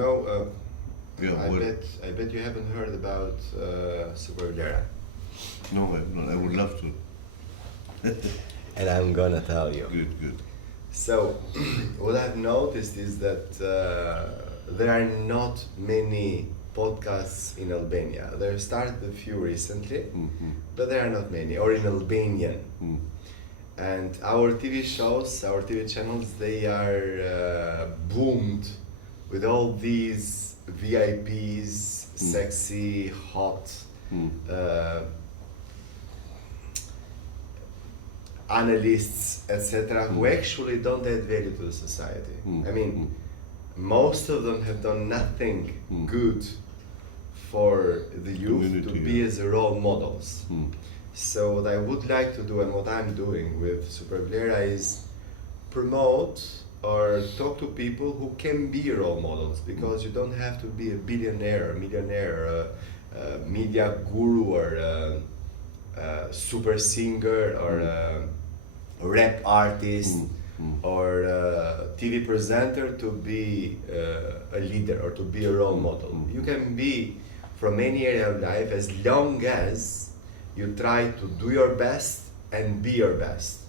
I bet you haven't heard about SuperVlera. No, I would love to. And I'm gonna tell you. Good. So, what I've noticed is that there are not many podcasts in Albania. There started a few recently, but there are not many, or in Albanian. And our TV shows, our TV channels, they are boomed with all these VIPs, sexy, hot, analysts, etc., who actually don't add value to the society. I mean, most of them have done nothing good for the youth Community, to be as role models. So what I would like to do, and what I'm doing with SuperVlera, is promote or talk to people who can be role models, because you don't have to be a billionaire, a millionaire, a media guru, or a super singer, or a rap artist, or a TV presenter to be a leader or to be a role model. You can be from any area of life as long as you try to do your best and be your best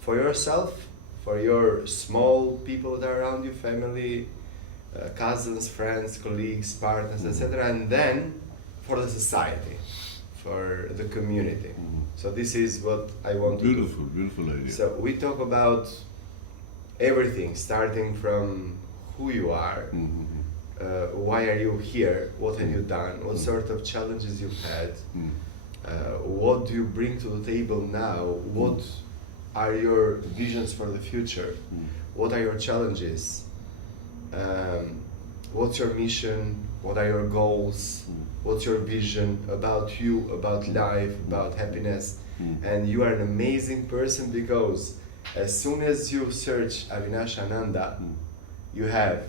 for yourself, for your small people that are around you, family, cousins, friends, colleagues, partners, etc., and then for the society, for the community. So this is what I want to do. Beautiful idea. So we talk about everything, starting from who you are, why are you here, what have you done, what sort of challenges you've had, what do you bring to the table now, what are your visions for the future, what are your challenges, what's your mission, what are your goals, what's your vision about you, about life, about happiness. And you are an amazing person, because as soon as you search Avinash Ananda, you have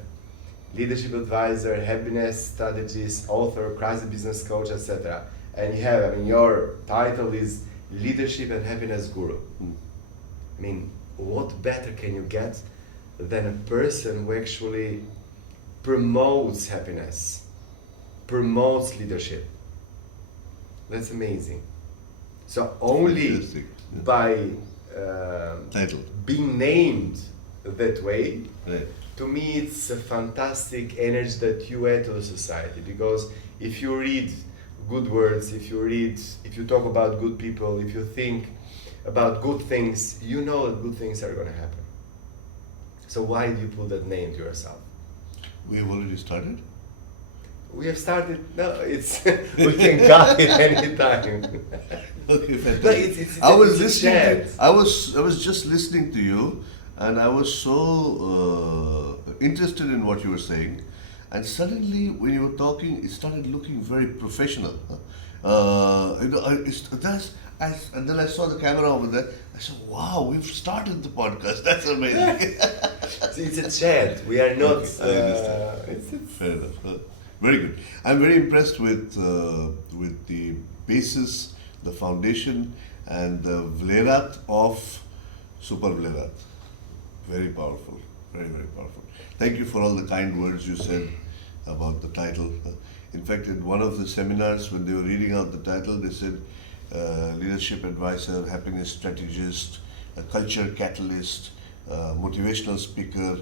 leadership advisor, happiness strategist, author, crisis business coach, etc. And you have, your title is leadership and happiness guru. I mean, what better can you get than a person who actually promotes happiness, promotes leadership? That's amazing. So only by being named that way, to me it's a fantastic energy that you add to the society. Because if you read good words, if you talk about good people, if you think about good things, you know that good things are going to happen. So why do you put that name to yourself? We have already started? We have started. No, it's we can cut it anytime. Okay, fantastic. No, it's I was listening. I was just listening to you, and I was so interested in what you were saying, and suddenly when you were talking, it started looking very professional. And then I saw the camera over there. I said, "Wow, we've started the podcast. That's amazing." See, it's a chat. We are not. Fair enough. Very good. I'm very impressed with the basis, the foundation, and the vlerat of SuperVlera. Very powerful. Very, very powerful. Thank you for all the kind words you said about the title. In fact, in one of the seminars, when they were reading out the title, they said leadership advisor, happiness strategist, a culture catalyst, motivational speaker,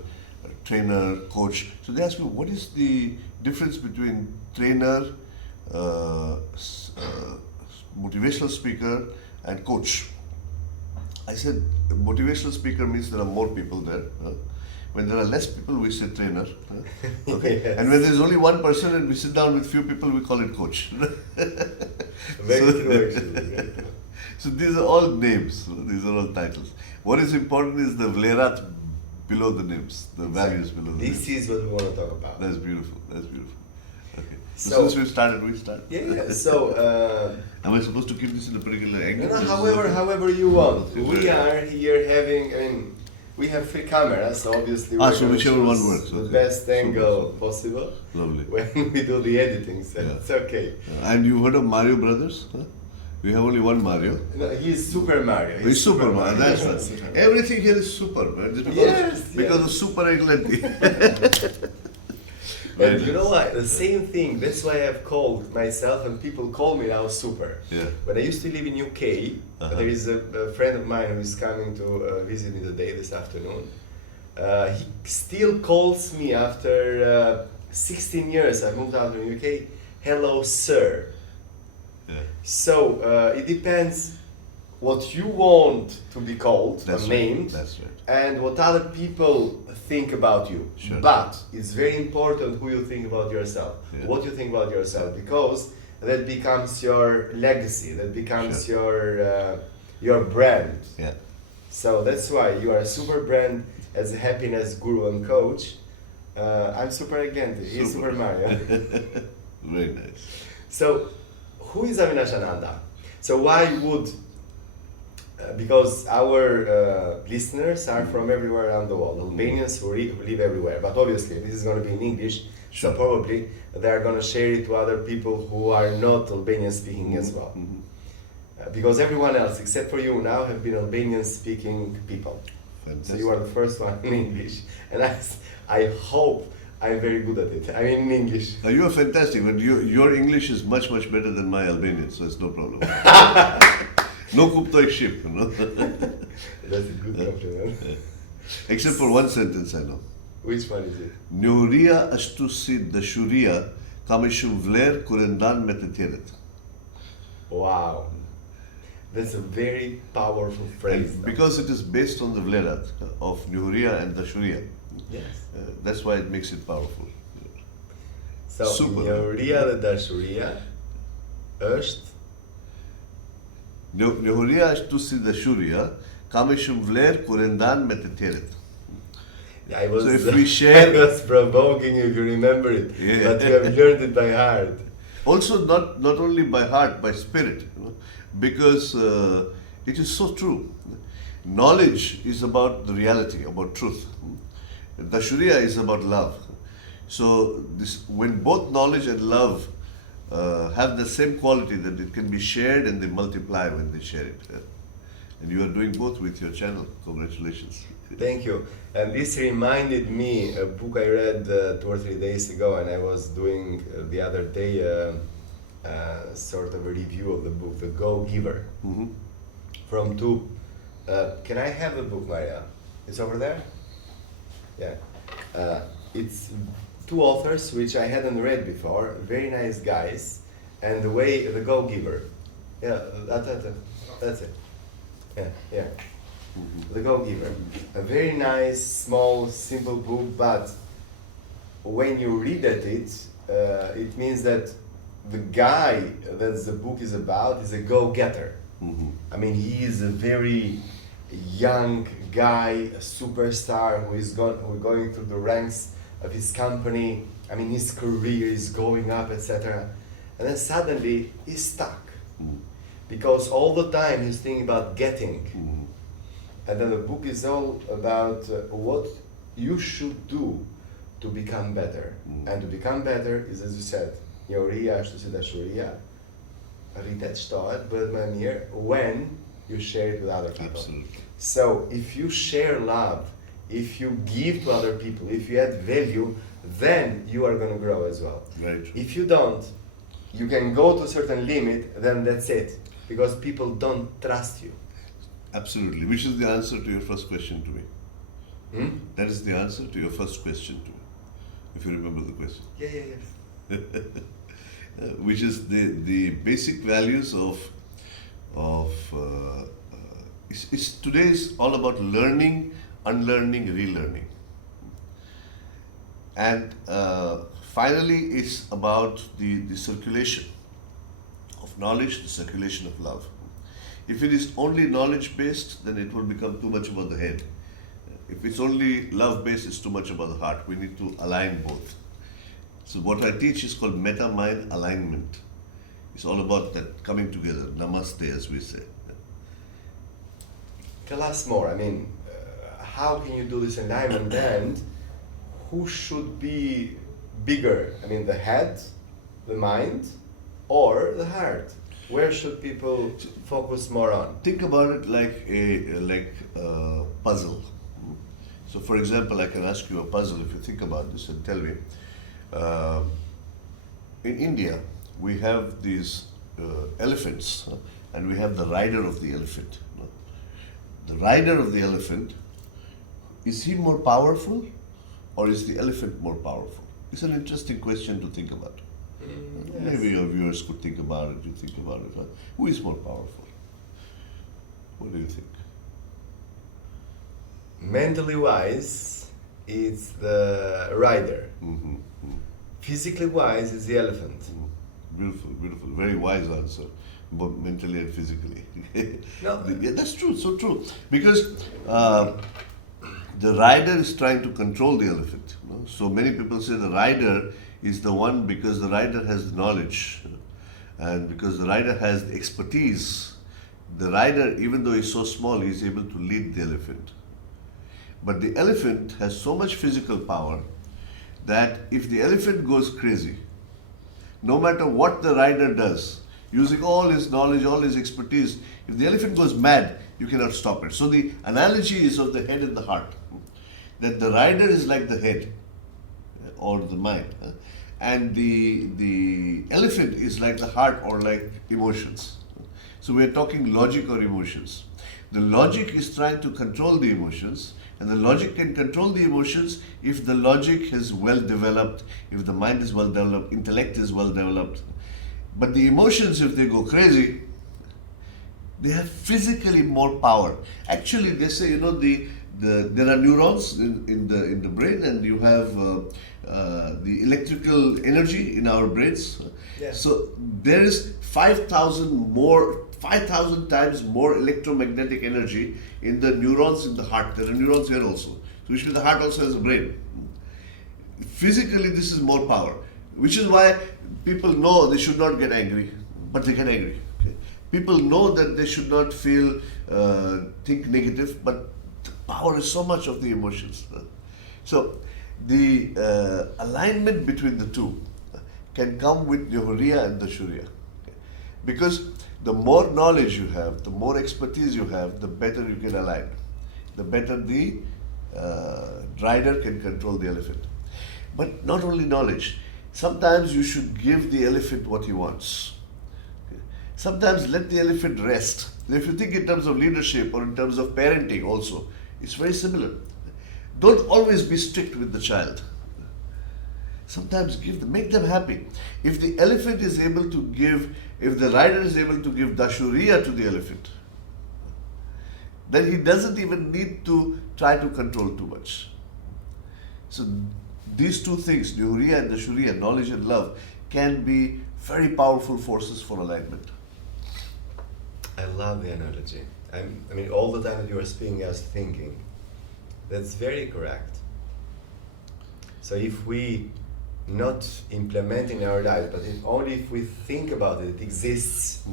trainer, coach. So they asked me, what is the difference between trainer, motivational speaker, and coach? I said, motivational speaker means there are more people there. When there are less people, we say trainer. Okay. Yes. And when there's only one person and we sit down with few people, we call it coach. Very true, actually. So these are all names, these are all titles. What is important is the vlerat below the names, the values below the names. This is what we want to talk about. That's beautiful, that's beautiful. Okay. So since we started, we start. Yeah, so... am I supposed to keep this in a particular angle? No, however you want. We are here having, we have 3 cameras, so obviously we're so whichever one works. The best angle possible. Lovely. When we do the editing, so it's okay. And you heard of Mario Brothers? Huh? We have only one Mario. No, he's Super Mario. He's Super Mario, that's right. Everything here is super, man. Just because of Super England. Very And you know nice. what? The same thing. That's why I've called myself, and people call me now Super. Yeah. When I used to live in UK, there is a friend of mine who is coming to visit me today, this afternoon. He still calls me after 16 years. I moved out to the UK. Hello, sir. Yeah. So it depends what you want to be called, That's or right. named, That's right. and what other people think about you. Sure. But it's very important who you think about yourself, Yeah. what you think about yourself, because that becomes your legacy, that becomes your brand. Yeah. So that's why you are a super brand as a happiness guru and coach. I'm Super again, he's Super Mario. Very nice. So, who is Avinash Ananda? So why would, because our listeners are from everywhere around the world, Albanians who live everywhere, but obviously this is going to be in English, Sure. so probably they're going to share it to other people who are not Albanian speaking as well. Because everyone else, except for you now, have been Albanian speaking people. Fantastic. So you are the first one in English, and I hope I'm very good at it. I mean in English. You are fantastic, but your English is much, much better than my Albanian, so it's no problem. No kuptoj shqip, you know? That's a good compliment. Except for one sentence I know. Which one is it? Njohuria ashtu si dashuria ka më shumë vlerë kur e ndan me të tjerët. Wow. That's a very powerful phrase. And because it is based on the vlerat of njohuria and dashuria, Yes. that's why it makes it powerful. So, Super. njohuria dhe dashuria është Njohuria ashtu si dashuria ka më shumë vlerë kur e ndan me të tjerët. I was, So if we share- I was provoking you if you remember it, Yeah. but you have learned it by heart. Also, not only by heart, by spirit, you know, because it is so true. Knowledge is about the reality, about truth. Dashuria is about love. So when both knowledge and love have the same quality, that it can be shared and they multiply when they share it. And you are doing both with your channel. Congratulations. Thank you. And this reminded me a book I read 2 or 3 days ago, and I was doing the other day sort of a review of the book, The Go-Giver, from two. Can I have the book, Maria? It's over there? Yeah. It's two authors which I hadn't read before, very nice guys, and the way, The Go-Giver. Yeah, that's it. Yeah. The Go-Giver. A very nice, small, simple book, but when you read at it, it means that the guy that the book is about is a go-getter. I mean, he is a very young guy, a superstar who is going through the ranks of his company. I mean, his career is going up, etc. And then suddenly he's stuck because all the time he's thinking about getting. And then the book is all about what you should do to become better. And to become better is, as you said, njohuria ashtu si dashuria, rritet shtohet, bëhet më e mirë when you share it with other people. Absolutely. So if you share love, if you give to other people, if you add value, then you are going to grow as well. Very true. If you don't, you can go to a certain limit, then that's it, because people don't trust you. Absolutely. Which is the answer to your first question to me. That is the answer to your first question to me, if you remember the question. Yeah. Which is the basic values of it's today is all about learning, unlearning, relearning, and finally it's about the circulation of knowledge, the circulation of love. If it is only knowledge based, then it will become too much about the head. If it's only love based, it's too much about the heart. We need to align both. So what I teach is called meta-mind alignment. It's all about that coming together, namaste as we say. Tell us more. I mean, how can you do this alignment, and who should be bigger? I mean, the head, the mind, or the heart? Where should people focus more on? Think about it like a puzzle. So for example, I can ask you a puzzle if you think about this and tell me, Uh, in India, we have these elephants, and we have the rider of the elephant. The rider of the elephant, is he more powerful or is the elephant more powerful? It's an interesting question to think about. Yes. Maybe your viewers could think about it, you think about it. Who is more powerful? What do you think? Mentally wise, it's the rider. Mm-hmm. Physically wise is the elephant. Beautiful, beautiful. Very wise answer, both mentally and physically. No. Yeah, that's true, so true. Because the rider is trying to control the elephant. You know? So many people say the rider is the one because the rider has the knowledge, and because the rider has the expertise. The rider, even though he's so small, he's able to lead the elephant. But the elephant has so much physical power that if the elephant goes crazy, no matter what the rider does, using all his knowledge, all his expertise, if the elephant goes mad, you cannot stop it. So the analogy is of the head and the heart. That the rider is like the head or the mind, and the elephant is like the heart or like emotions. So we are talking logic or emotions. The logic is trying to control the emotions, and the logic can control the emotions if the logic is well developed, if the mind is well developed, intellect is well developed. But the emotions, if they go crazy, they have physically more power. Actually, they say, you know, there are neurons in the brain, and you have the electrical energy in our brains. Yeah. So there is 5,000 times more electromagnetic energy in the neurons in the heart. There are neurons here also. So which means the heart also has a brain. Physically, this is more power, which is why people know they should not get angry, but they get angry. Okay? People know that they should not feel, think negative, but the power is so much of the emotions. So the alignment between the two can come with njohuriya and dashuriya. Okay? Because the more knowledge you have, the more expertise you have, the better you can align. The better the rider can control the elephant. But not only knowledge, sometimes you should give the elephant what he wants. Okay? Sometimes let the elephant rest. If you think in terms of leadership or in terms of parenting also, it's very similar. Don't always be strict with the child. Sometimes give them, make them happy. If the elephant is able to give, if the rider is able to give dashuriya to the elephant, then he doesn't even need to try to control too much. So these two things, njohuriya and dashuriya, knowledge and love, can be very powerful forces for alignment. I love the analogy. I mean, all the time that you are speaking, I was thinking, that's very correct. So if we not implement in our lives, but only if we think about it, it exists,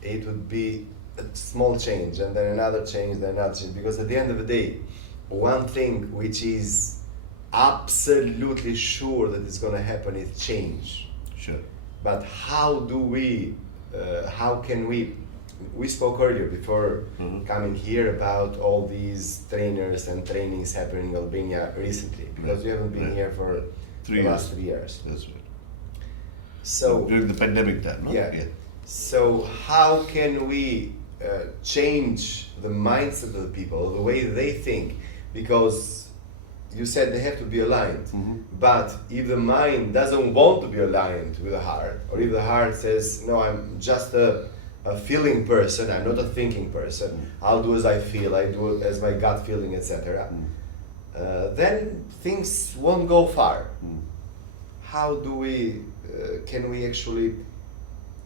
it would be a small change, and then another change, then another change. Because at the end of the day, one thing which is absolutely sure that it's going to happen is change. Sure. But how can we spoke earlier before coming here about all these trainers and trainings happening in Albania recently, because we haven't been here for the last 3 years. That's right. So during the pandemic time, no? Yeah. So how can we change the mindset of the people, the way they think? Because you said they have to be aligned, but if the mind doesn't want to be aligned with the heart, or if the heart says, no, I'm just a feeling person, I'm not a thinking person, I'll do as I feel, I do it as my gut feeling, etc., then things won't go far. How do we, can we actually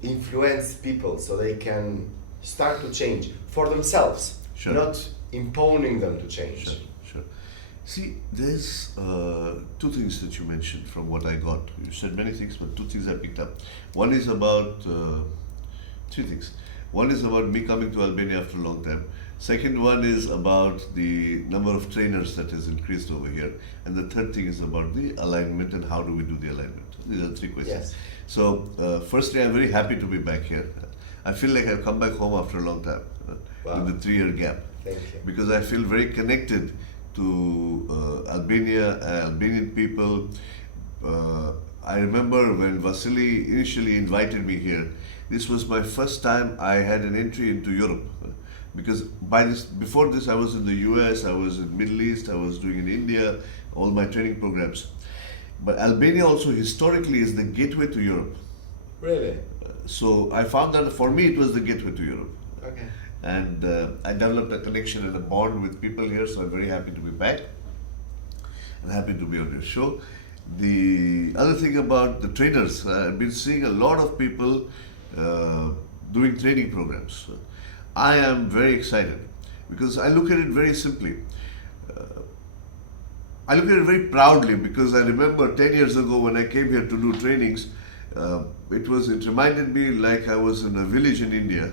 influence people so they can start to change for themselves, Sure. not imposing them to change? Sure. See, there's two things that you mentioned from what I got. You said many things, but two things I picked up. One is about, three things. One is about me coming to Albania after a long time. Second one is about the number of trainers that has increased over here. And the third thing is about the alignment and how do we do the alignment. These are three questions. Yes. So, firstly, I'm very happy to be back here. I feel like I've come back home after a long time, Wow. with the 3-year gap. Thank you. Because I feel very connected to Albania, Albanian people. I remember when Vasily initially invited me here, this was my first time I had an entry into Europe. Because before this I was in the US, I was in Middle East, I was doing in India, all my training programs. But Albania also historically is the gateway to Europe. Really? So I found that for me it was the gateway to Europe. Okay. And I developed a connection and a bond with people here, so I'm very happy to be back and happy to be on your show. The other thing about the trainers, I've been seeing a lot of people doing training programs. I am very excited because I look at it very simply. I look at it very proudly because I remember 10 years ago when I came here to do trainings, it reminded me like I was in a village in India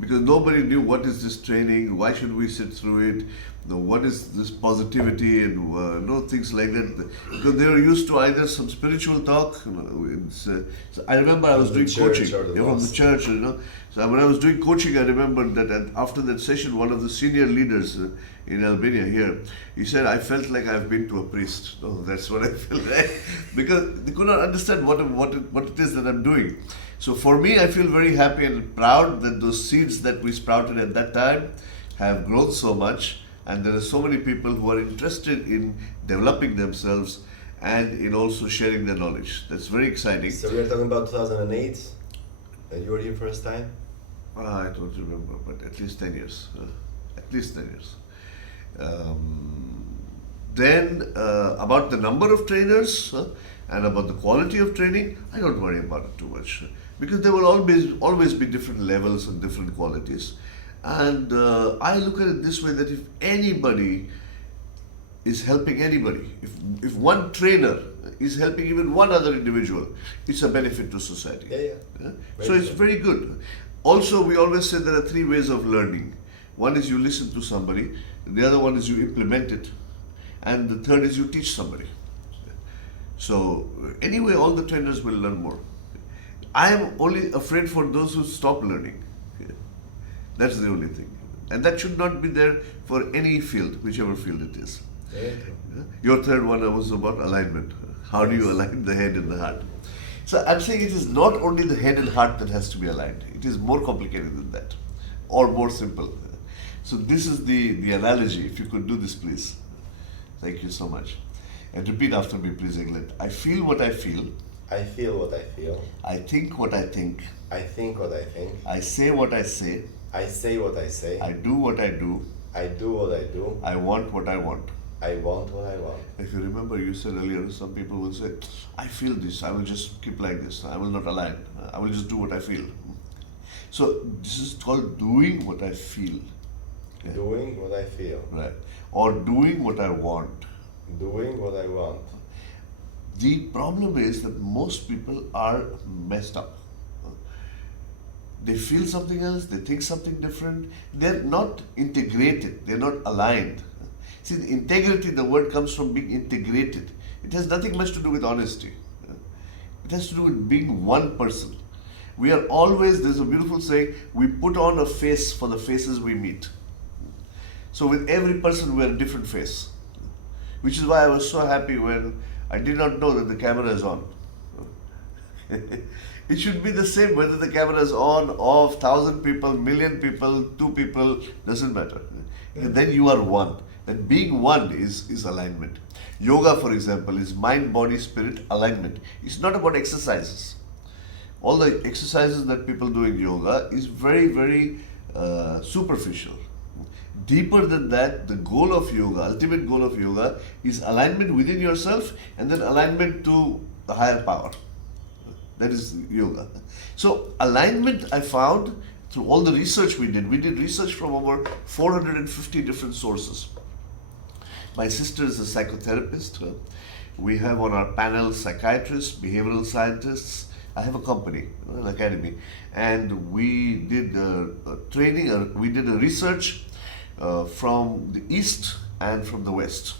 because nobody knew what is this training, why should we sit through it, what is this positivity and things like that. Because they were used to either some spiritual talk. So I remember I was doing coaching from the church. So when I was doing coaching, I remember that after that session, one of the senior leaders in Albania here, he said, I felt like I've been to a priest. That's what I felt, right? Because they could not understand what it is that I'm doing. So for me, I feel very happy and proud that those seeds that we sprouted at that time have grown so much, and there are so many people who are interested in developing themselves and in also sharing their knowledge. That's very exciting. So we are talking about 2008, and you were here first time? I don't remember, but at least 10 years. At least 10 years. Then about the number of trainers and about the quality of training, I don't worry about it too much because there will always be different levels and different qualities. And I look at it this way, that if anybody is helping anybody, if one trainer is helping even one other individual, it's a benefit to society. Yeah. So it's very good. Also, we always say there are three ways of learning. One is you listen to somebody, the other one is you implement it, and the third is you teach somebody. So anyway, all the trainers will learn more. I am only afraid for those who stop learning. That's the only thing. And that should not be there for any field, whichever field it is. Your third one was about alignment. How do you align the head and the heart? So I'm saying it is not only the head and heart that has to be aligned. It is more complicated than that, or more simple. So this is the analogy. If you could do this, please. Thank you so much. And repeat after me, please, England. I feel what I feel. I feel what I feel. I think what I think. I think what I think. I say what I say. I say what I say. I do what I do. I do what I do. I want what I want. I want what I want. If you remember, you said earlier, some people will say, I feel this, I will just keep like this, I will not align, I will just do what I feel. So this is called doing what I feel. Yeah. Doing what I feel. Right. Or doing what I want. Doing what I want. The problem is that most people are messed up. They feel something else, they think something different, they're not integrated, they're not aligned. See, the integrity, the word comes from being integrated. It has nothing much to do with honesty. It has to do with being one person. We are always, there's a beautiful saying, we put on a face for the faces we meet. So with every person, we are a different face. Which is why I was so happy when I did not know that the camera is on. It should be the same whether the camera is on, off, 1,000 people, million people, 2 people, doesn't matter. And then you are one. Then being one is alignment. Yoga, for example, is mind, body, spirit alignment. It's not about exercises. All the exercises that people do in yoga is very, very superficial. Deeper than that, the goal of yoga, ultimate goal of yoga, is alignment within yourself and then alignment to the higher power. That is yoga. So alignment, I found through all the research we did research from over 450 different sources. My sister is a psychotherapist. We have on our panel psychiatrists, behavioral scientists. I have a company, an academy, and we did training, we did a research from the East and from the West,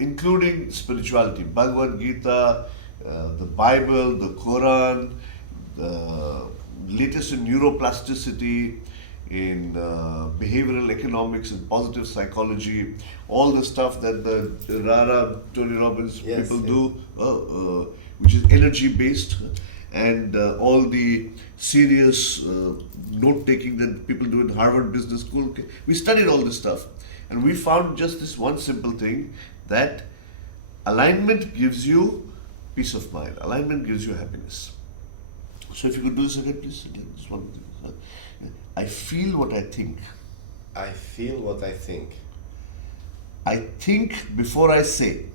including spirituality, Bhagavad Gita, the Bible, the Quran, the latest in neuroplasticity, in behavioral economics and positive psychology, all the stuff that the Rara, Tony Robbins people do, which is energy based, and all the serious note taking that people do in Harvard Business School. We studied all this stuff, and we found just this one simple thing, that alignment gives you peace of mind. Alignment gives you happiness. So if you could do this again, please. Just one thing. I feel what I think. I feel what I think. I think before I say.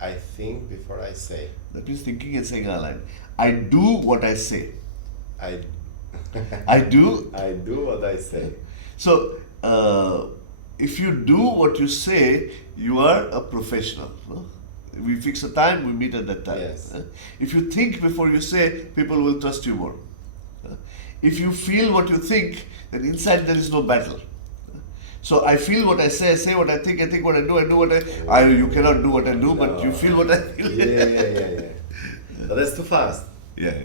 I think before I say. That means thinking and saying are aligned. I do what I say. I I do. I do what I say. So if you do what you say, you are a professional. No? We fix a time, we meet at that time. Yes. If you think before you say, people will trust you more. If you feel what you think, then inside there is no battle. So I feel what I say what I think what I do what I you cannot do what I do, but you feel what I feel. Yeah. But that's too fast. Yeah.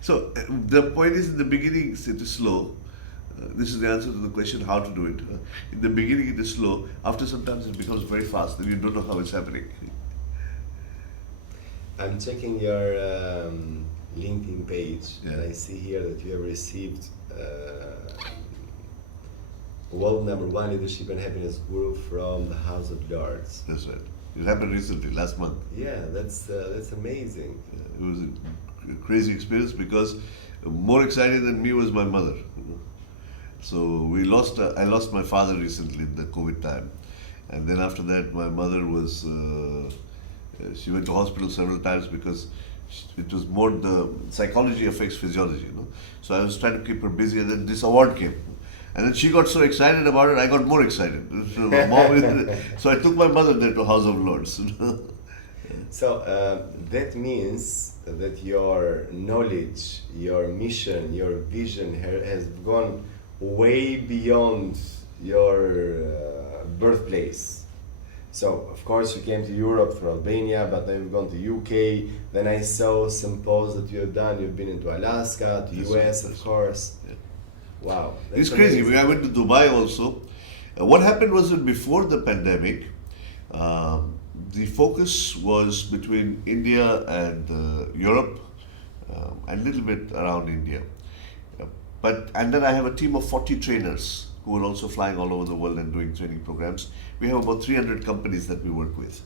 So the point is, in the beginning it is slow. This is the answer to the question how to do it. In the beginning it is slow. After sometimes it becomes very fast. Then you don't know how it's happening. I'm checking your LinkedIn page, and I see here that you have received World #1 Leadership and Happiness Guru from the House of Lords. That's right. It happened recently, last month. Yeah, that's amazing. It was a crazy experience, because more excited than me was my mother. So I lost my father recently in the COVID time, and then after that my mother was. She went to hospital several times because it was more the psychology affects physiology, So I was trying to keep her busy, and then this award came. And then she got so excited about it, I got more excited. So I took my mother there to House of Lords. So that means that your knowledge, your mission, your vision has gone way beyond your birthplace. So, of course, you came to Europe through Albania, but then you've gone to UK. Then I saw some posts that you have done. You've been into Alaska, to US, of course. Yeah. Wow. It's crazy. I went to Dubai also. What happened was that before the pandemic, the focus was between India and Europe, and a little bit around India. And then I have a team of 40 trainers who are also flying all over the world and doing training programs. We have about 300 companies that we work with.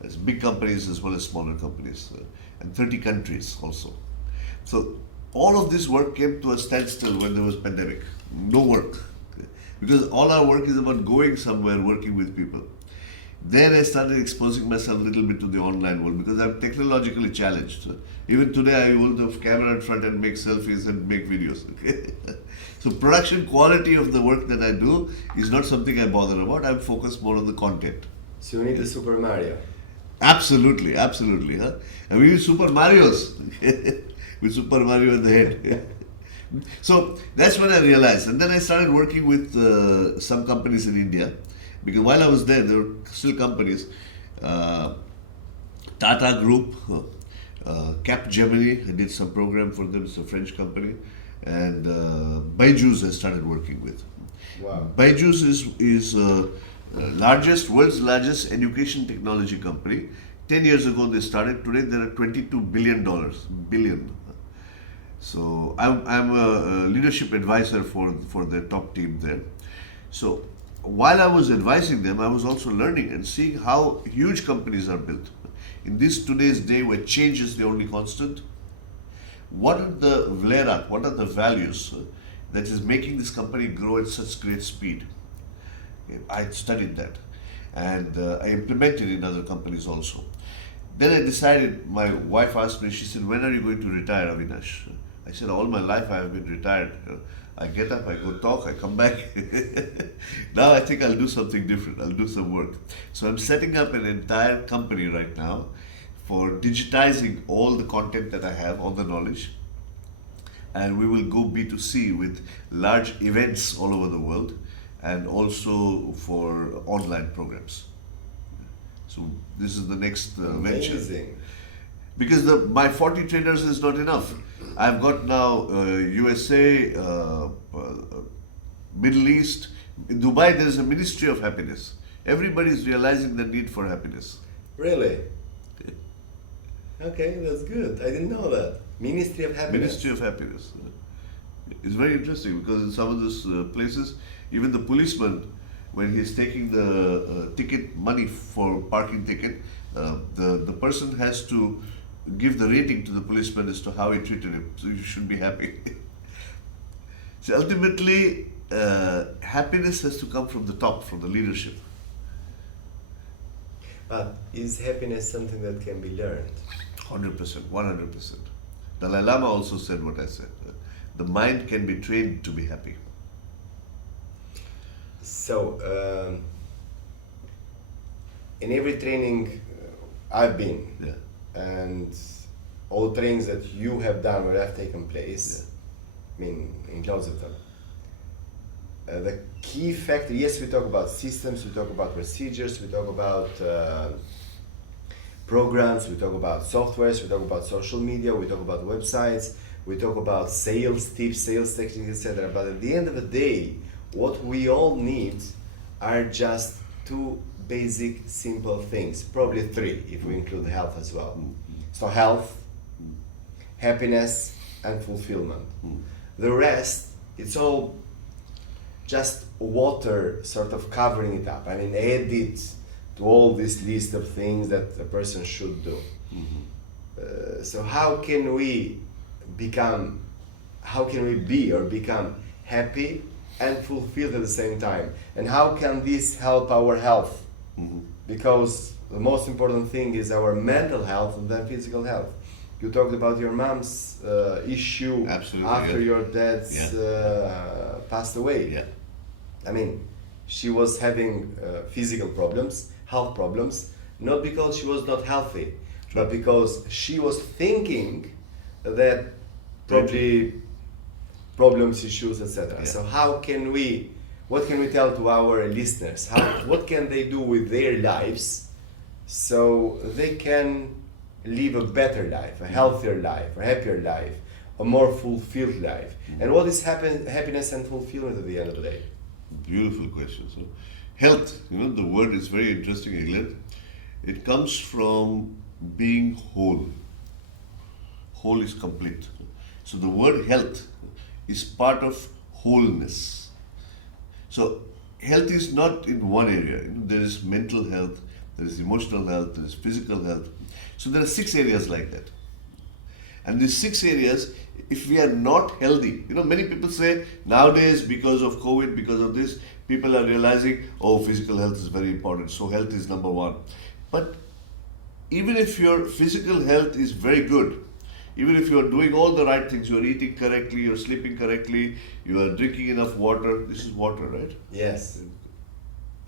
There's big companies as well as smaller companies, and 30 countries also. So all of this work came to a standstill when there was pandemic. No work. Because all our work is about going somewhere, working with people. Then I started exposing myself a little bit to the online world, because I'm technologically challenged. Even today I hold the camera in front and make selfies and make videos. Okay? So production quality of the work that I do is not something I bother about. I'm focused more on the content. So you need the Super Mario. Absolutely. Huh? And we use Super Marios with Super Mario in the head. So that's when I realized. And then I started working with some companies in India. Because while I was there were still companies. Tata Group, Capgemini, I did some program for them. It's a French company. And Byju's I started working with. Wow. Byju's is world's largest education technology company. 10 years ago they started. Today they're at $22 billion. So I'm a leadership advisor for their top team there. So while I was advising them, I was also learning and seeing how huge companies are built. In this today's day where change is the only constant, what are the values that is making this company grow at such great speed? I studied that, and I implemented in other companies also. Then I decided, my wife asked me, she said, when are you going to retire, Avinash? I said, all my life I have been retired. I get up, I go talk, I come back. Now I think I'll do something different, I'll do some work. So I'm setting up an entire company right now for digitizing all the content that I have, all the knowledge. And we will go B2C with large events all over the world, and also for online programs. So this is the next venture. Amazing. Because my 40 trainers is not enough. I've got now USA, Middle East. In Dubai, there is a Ministry of Happiness. Everybody is realizing the need for happiness. Really? Okay, that's good. I didn't know that. Ministry of Happiness. Ministry of Happiness. It's very interesting because in some of those places, even the policeman, when he's taking the ticket money for parking ticket, the person has to give the rating to the policeman as to how he treated him. So you should be happy. So ultimately, happiness has to come from the top, from the leadership. But is happiness something that can be learned? 100%, 100%. Dalai Lama also said what I said. The mind can be trained to be happy. So, in every training I've been, and all trainings that you have done or have taken place, I mean, in close of them, the key factor, yes, we talk about systems, we talk about procedures, we talk about programs, we talk about softwares, we talk about social media, we talk about websites, we talk about sales tips, sales techniques, etc. But at the end of the day, what we all need are just two basic, simple things. Probably three, if we include health as well. So health, happiness, and fulfillment. The rest, it's all just water sort of covering it up. I mean, add it to all this list of things that a person should do. So how can we be or become happy and fulfilled at the same time? And how can this help our health? Because the most important thing is our mental health and then physical health. You talked about your mom's issue after your dad's passed away. I mean, she was having physical problems, health problems, not because she was not healthy, but because she was thinking that probably problems, issues, etc. So what can we tell to our listeners? What can they do with their lives so they can live a better life, a healthier life, a happier life, a more fulfilled life? And what is happiness and fulfillment at the end of the day? Beautiful question. So, health, the word is very interesting, England. It comes from being whole. Whole is complete. So the word health is part of wholeness. So health is not in one area. There is mental health, there is emotional health, there is physical health. So there are 6 areas like that. And these 6 areas, if we are not healthy, many people say nowadays because of COVID, because of this, people are realizing, physical health is very important, so health is number one. But even if your physical health is very good, even if you are doing all the right things, you are eating correctly, you are sleeping correctly, you are drinking enough water, this is water, right? Yes.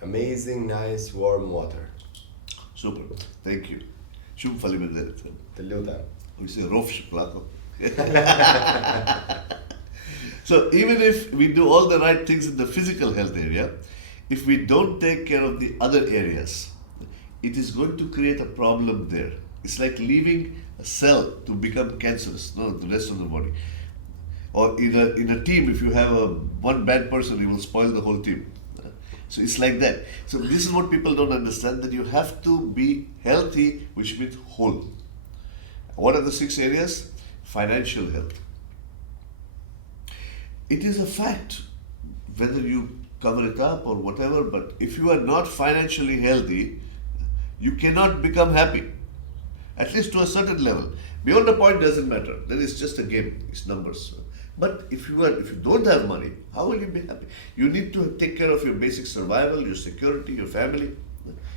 Amazing, nice, warm water. Super, thank you. شو مفلي من ذلك؟ تلوتا. We say روف شوكولاتة. So even if we do all the right things in the physical health area, if we don't take care of the other areas, it is going to create a problem there. It's like leaving a cell to become cancerous, the rest of the body. Or in a team, if you have one bad person, he will spoil the whole team. So it's like that. So this is what people don't understand, that you have to be healthy, which means whole. What are the 6 areas? Financial health. It is a fact, whether you cover it up or whatever, but if you are not financially healthy, you cannot become happy. At least to a certain level. Beyond a point doesn't matter. Then it's just a game, it's numbers. But if you don't have money, how will you be happy? You need to take care of your basic survival, your security, your family.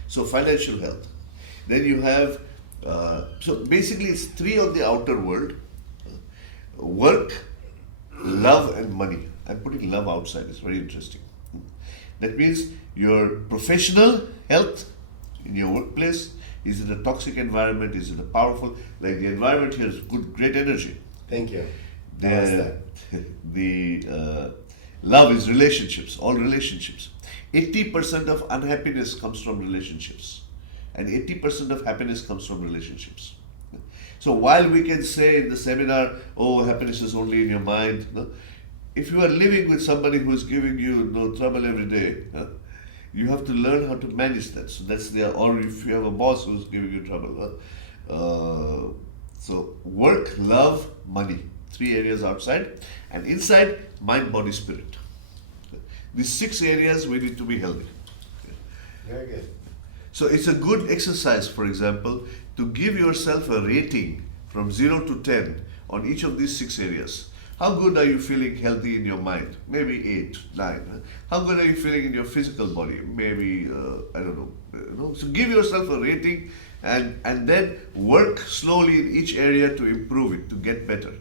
So financial health. Then you have, so basically it's 3 on the outer world. Work, love and money. I'm putting love outside, it's very interesting. That means your professional health in your workplace. Is it a toxic environment? Is it a powerful, like the environment here is good, great energy. Thank you. The love is relationships, all relationships. 80% of unhappiness comes from relationships. And 80% of happiness comes from relationships. So while we can say in the seminar, happiness is only in your mind, if you are living with somebody who is giving you no trouble every day, you have to learn how to manage that. So that's or if you have a boss who's giving you trouble. So work, love, money, 3 areas outside, and inside, mind, body, spirit. These 6 areas we need to be healthy. Very good. So it's a good exercise, for example, to give yourself a rating from 0 to 10 on each of these 6 areas. How good are you feeling healthy in your mind? Maybe 8, 9. How good are you feeling in your physical body? Maybe, I don't know. So give yourself a rating and then work slowly in each area to improve it, to get better.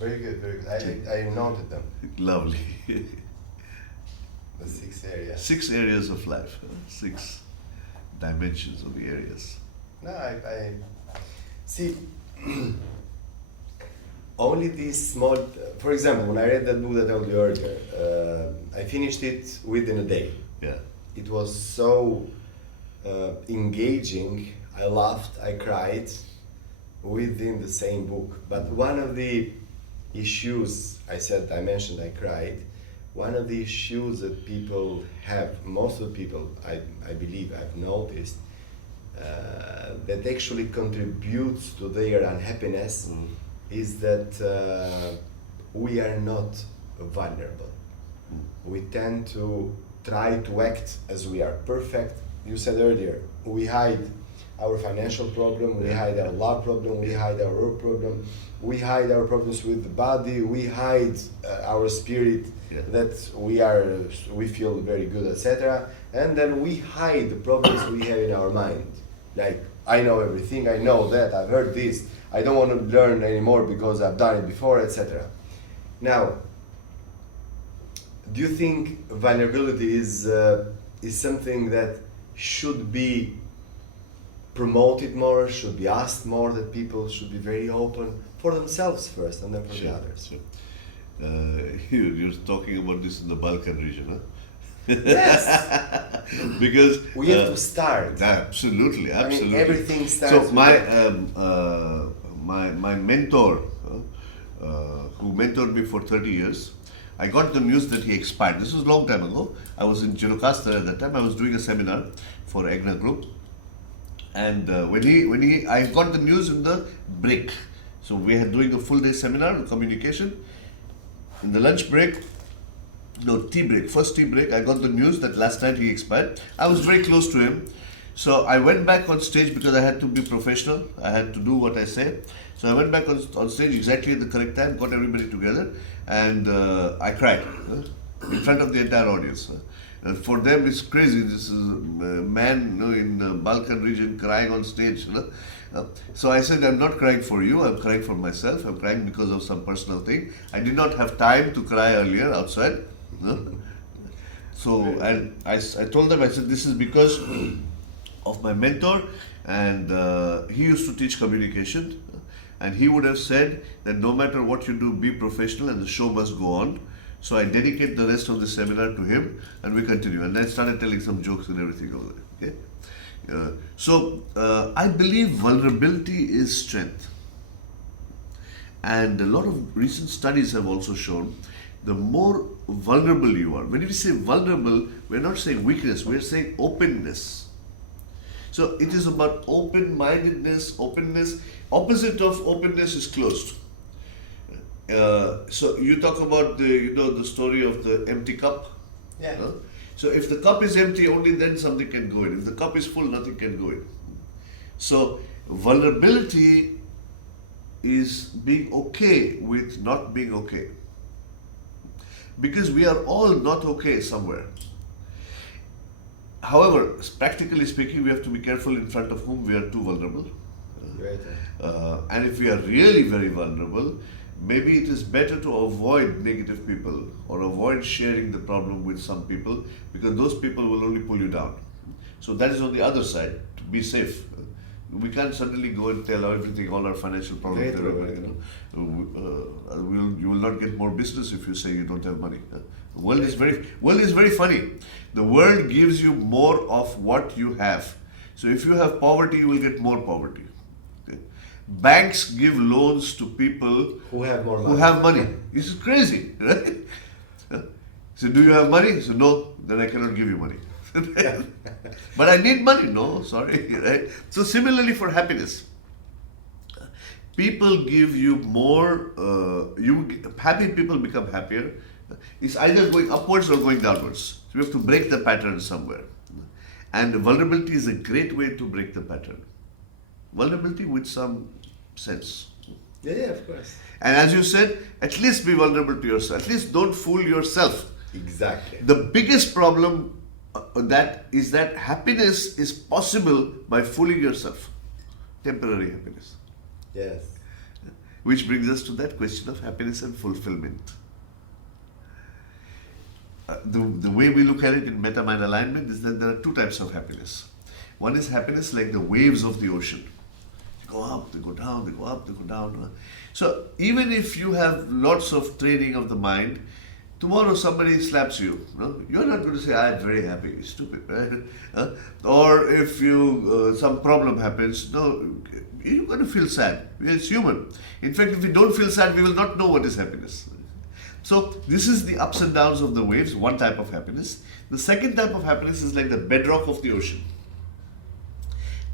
Very good, very good. I noted them. Lovely. The 6 areas. 6 areas of life, 6 dimensions of the areas. No, I see. Only these small. For example, when I read that book that I told you earlier, I finished it within a day. Yeah. It was so engaging. I laughed, I cried within the same book. But one of the issues I mentioned I cried. One of the issues that people have, most of the people, I believe I've noticed, that actually contributes to their unhappiness is that we are not vulnerable. We tend to try to act as we are perfect. You said earlier, we hide our financial problem, we hide our love problem, we hide our work problem, we hide our problems with the body, we hide our spirit, that we feel very good, etc. And then we hide the problems we have in our mind. Like, I know everything, I know that, I've heard this, I don't want to learn anymore because I've done it before, etc. Now, do you think vulnerability is something that should be promoted more, should be asked more, that people should be very open for themselves first and then for the others? Sure. You're talking about this in the Balkan region, huh? Yes! Because we have to start. Absolutely. I mean, everything starts. So my mentor, who mentored me for 30 years, I got the news that he expired. This was a long time ago. I was in Girocastra at that time. I was doing a seminar for Agna Group, and I got the news in the break. So we were doing a full day seminar on communication. In the lunch break, first tea break, I got the news that last night he expired. I was very close to him. So I went back on stage because I had to be professional. I had to do what I say. So I went back on stage exactly at the correct time, got everybody together, and I cried in front of the entire audience. And for them, it's crazy. This is a man in the Balkan region crying on stage. So I said, I'm not crying for you, I'm crying for myself. I'm crying because of some personal thing. I did not have time to cry earlier outside. So and I told them, I said, this is because of my mentor, and he used to teach communication, and he would have said that no matter what you do, be professional and the show must go on. So I dedicate the rest of the seminar to him, and we continue. And I started telling some jokes and everything over there. Okay? So I believe vulnerability is strength. And a lot of recent studies have also shown the more vulnerable you are. When we say vulnerable, we're not saying weakness, we're saying openness. So it is about open-mindedness, openness. Opposite of openness is closed. So you talk about the story of the empty cup. Yeah. So if the cup is empty, only then something can go in. If the cup is full, nothing can go in. So vulnerability is being okay with not being okay. Because we are all not okay somewhere. However, practically speaking, we have to be careful in front of whom we are too vulnerable. Right. And if we are really very vulnerable, maybe it is better to avoid negative people or avoid sharing the problem with some people, because those people will only pull you down. So that is on the other side, to be safe. We can't suddenly go and tell everything, all our financial problems to everybody. You will not get more business if you say you don't have money. The world is very funny. The world gives you more of what you have. So if you have poverty, you will get more poverty. Okay? banks give loans to people Who have more who money. have money. This is crazy, right? So do you have money? So no, then I cannot give you money. But I need money. No, sorry, right? So similarly for happiness, people give you more. Happy people become happier. It's either going upwards or going downwards. So you have to break the pattern somewhere. And vulnerability is a great way to break the pattern. Vulnerability with some sense. Yeah, of course. And as you said, at least be vulnerable to yourself. At least don't fool yourself. Exactly. The biggest problem that is that happiness is possible by fooling yourself. Temporary happiness. Yes. Which brings us to that question of happiness and fulfillment. The way we look at it in meta-mind alignment is that there are two types of happiness. One is happiness like the waves of the ocean. They go up, they go down, they go up, they go down. So even if you have lots of training of the mind, tomorrow somebody slaps you. No? You're not going to say, I'm very happy. You're stupid, right? Or if some problem happens, no, you're going to feel sad. It's human. In fact, if we don't feel sad, we will not know what is happiness. So this is the ups and downs of the waves, one type of happiness. The second type of happiness is like the bedrock of the ocean.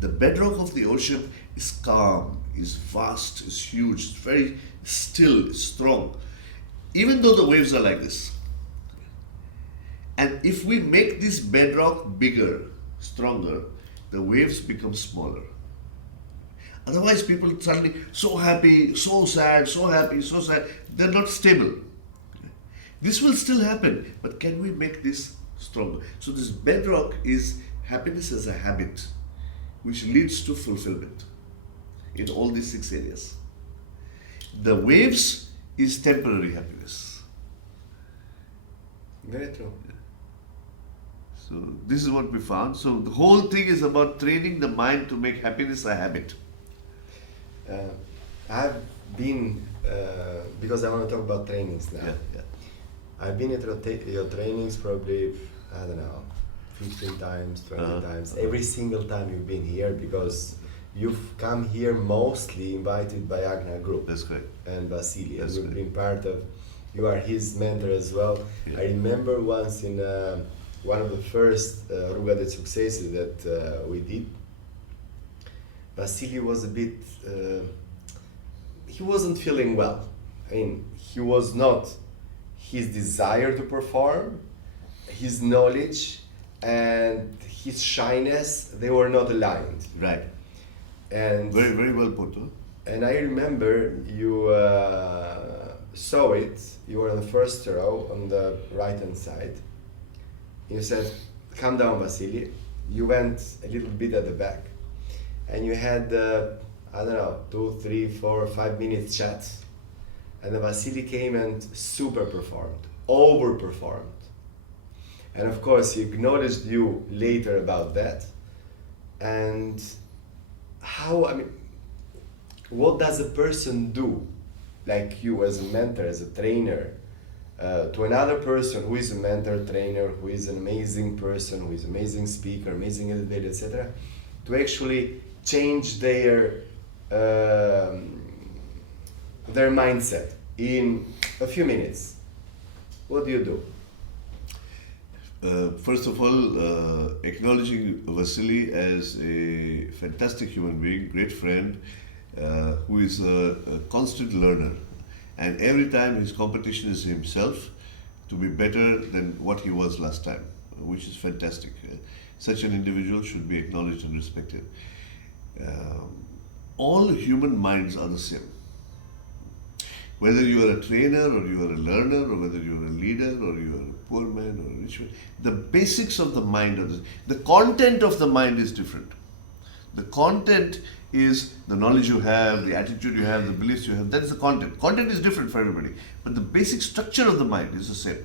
The bedrock of the ocean is calm, is vast, is huge, it's very still, it's strong. Even though the waves are like this. And if we make this bedrock bigger, stronger, the waves become smaller. Otherwise, people suddenly so happy, so sad, so happy, so sad, they're not stable. This will still happen, but can we make this stronger? So this bedrock is happiness as a habit, which leads to fulfillment in all these 6 areas. The waves is temporary happiness. Very true. So this is what we found. So the whole thing is about training the mind to make happiness a habit. I've been, because I want to talk about trainings now. Yeah. I've been at your trainings probably, I don't know, 15 times, 20 times, every single time you've been here, because you've come here mostly invited by Agna Group. That's correct. And Vasily, and That's you've correct. been part of, you are his mentor as well. Yeah. I remember once in one of the first Ruga de Suksesit that we did, Vasily was a bit, he wasn't feeling well. I mean, he was not, his desire to perform, his knowledge, and his shyness, they were not aligned. Right. And Very, very well put. Huh? and I remember you saw it. You were on the first row on the right hand side. You said, "Calm down, Vasily." You went a little bit at the back, and you had I don't know, 2, 3, 4, 5 minutes chat, and the Vasily came and super performed, overperformed. And of course, he acknowledged you later about that. And how, I mean, what does a person do, like you as a mentor, as a trainer, to another person who is a mentor, trainer, who is an amazing person, who is an amazing speaker, amazing educator, etc., to actually change their mindset in a few minutes? What do you do? First of all, acknowledging Vasily as a fantastic human being, great friend, who is a constant learner. And every time his competition is himself to be better than what he was last time, which is fantastic. Such an individual should be acknowledged and respected. All human minds are the same. Whether you are a trainer or you are a learner or whether you are a leader or you are a poor man or a rich man, the basics of the mind are the content of the mind is different. The content is the knowledge you have, the attitude you have, the beliefs you have. That is the content. Content is different for everybody, but the basic structure of the mind is the same.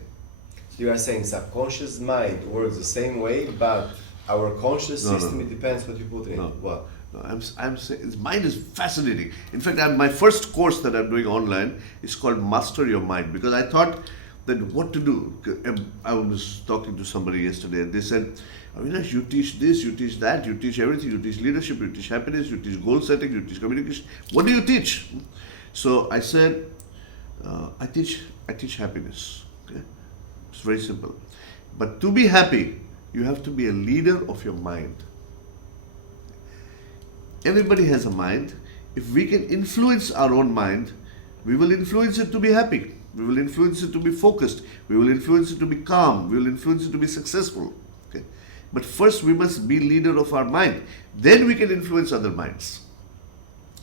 So you are saying subconscious mind works the same way, but our conscious system, it depends what you put in. What? No, I'm saying mind is fascinating. In fact, my first course that I'm doing online is called Master Your Mind, because I thought then what to do? I was talking to somebody yesterday and they said, Avinash, you teach this, you teach that, you teach everything, you teach leadership, you teach happiness, you teach goal setting, you teach communication. What do you teach? So I said, I teach happiness. Okay? It's very simple. But to be happy, you have to be a leader of your mind. Everybody has a mind. If we can influence our own mind, we will influence it to be happy. We will influence it to be focused. We will influence it to be calm. We will influence it to be successful. Okay? But first we must be leader of our mind. Then we can influence other minds.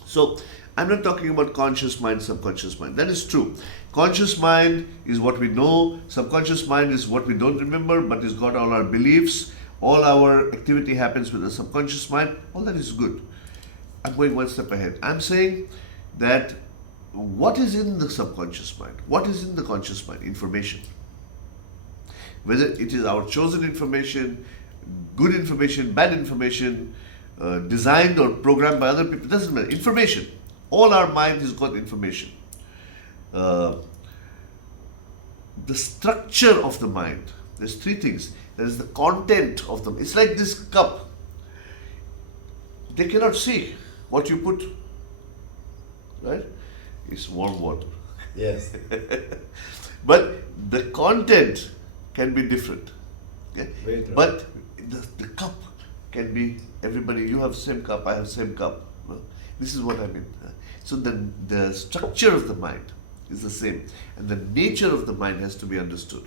So I'm not talking about conscious mind, subconscious mind. That is true. Conscious mind is what we know. Subconscious mind is what we don't remember, but it's got all our beliefs. All our activity happens with the subconscious mind. All that is good. I'm going one step ahead. I'm saying that what is in the subconscious mind? What is in the conscious mind? Information. Whether it is our chosen information, good information, bad information, designed or programmed by other people, it doesn't matter. Information. All our mind has got information. The structure of the mind, there's three things. There is the content of them. It's like this cup. They cannot see what you put, right? It's warm water. Yes. But the content can be different. Okay? Very true. But the cup can be, everybody, you have same cup, I have same cup. This is what I mean. So the structure of the mind is the same, and the nature of the mind has to be understood.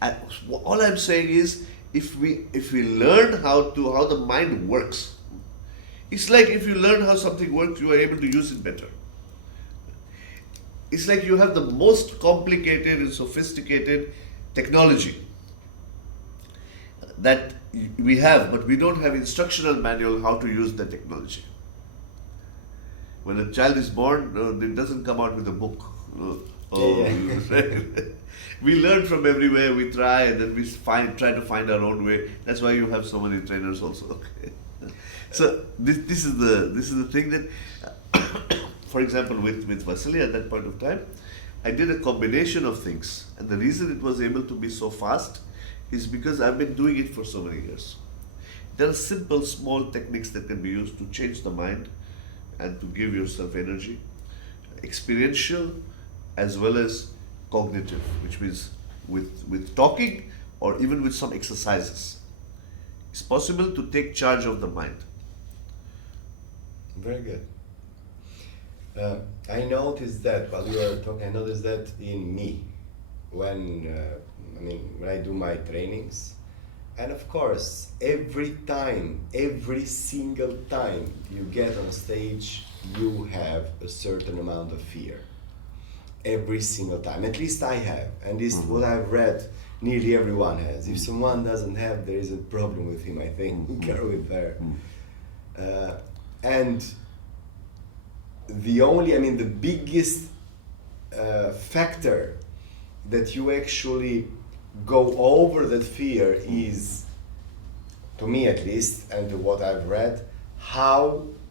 And all I'm saying is, if we learn how the mind works, it's like if you learn how something works, you are able to use it better. It's like you have the most complicated and sophisticated technology that we have, but we don't have instructional manual how to use the technology. When a child is born, it doesn't come out with a book. We learn from everywhere, we try, and then we try to find our own way. That's why you have so many trainers also. Okay. So this is the thing that, for example, with Vasily at that point of time, I did a combination of things, and the reason it was able to be so fast is because I've been doing it for so many years. There are simple, small techniques that can be used to change the mind and to give yourself energy, experiential as well as cognitive, which means with talking or even with some exercises. It's possible to take charge of the mind. Very good. I noticed that while you were talking, I noticed that in me when I do my trainings. And of course, every single time you get on stage, you have a certain amount of fear. Every single time. At least I have. And this is what I've read, nearly everyone has. If someone doesn't have, there is a problem with him, I think, or with her. And the biggest factor that you actually go over that fear is, to me at least, and to what I've read,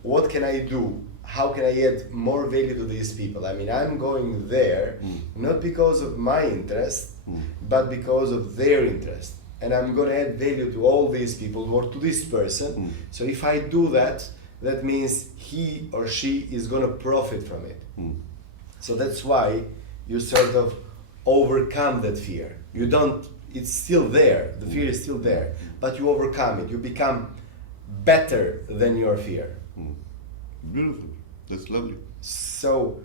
what can I do? How can I add more value to these people? I'm going there not because of my interest, but because of their interest. And I'm going to add value to all these people or to this person. So if I do that, that means he or she is going to profit from it. So that's why you sort of overcome that fear. It's still there, the fear is still there, but you overcome it, you become better than your fear. Beautiful, that's lovely. So,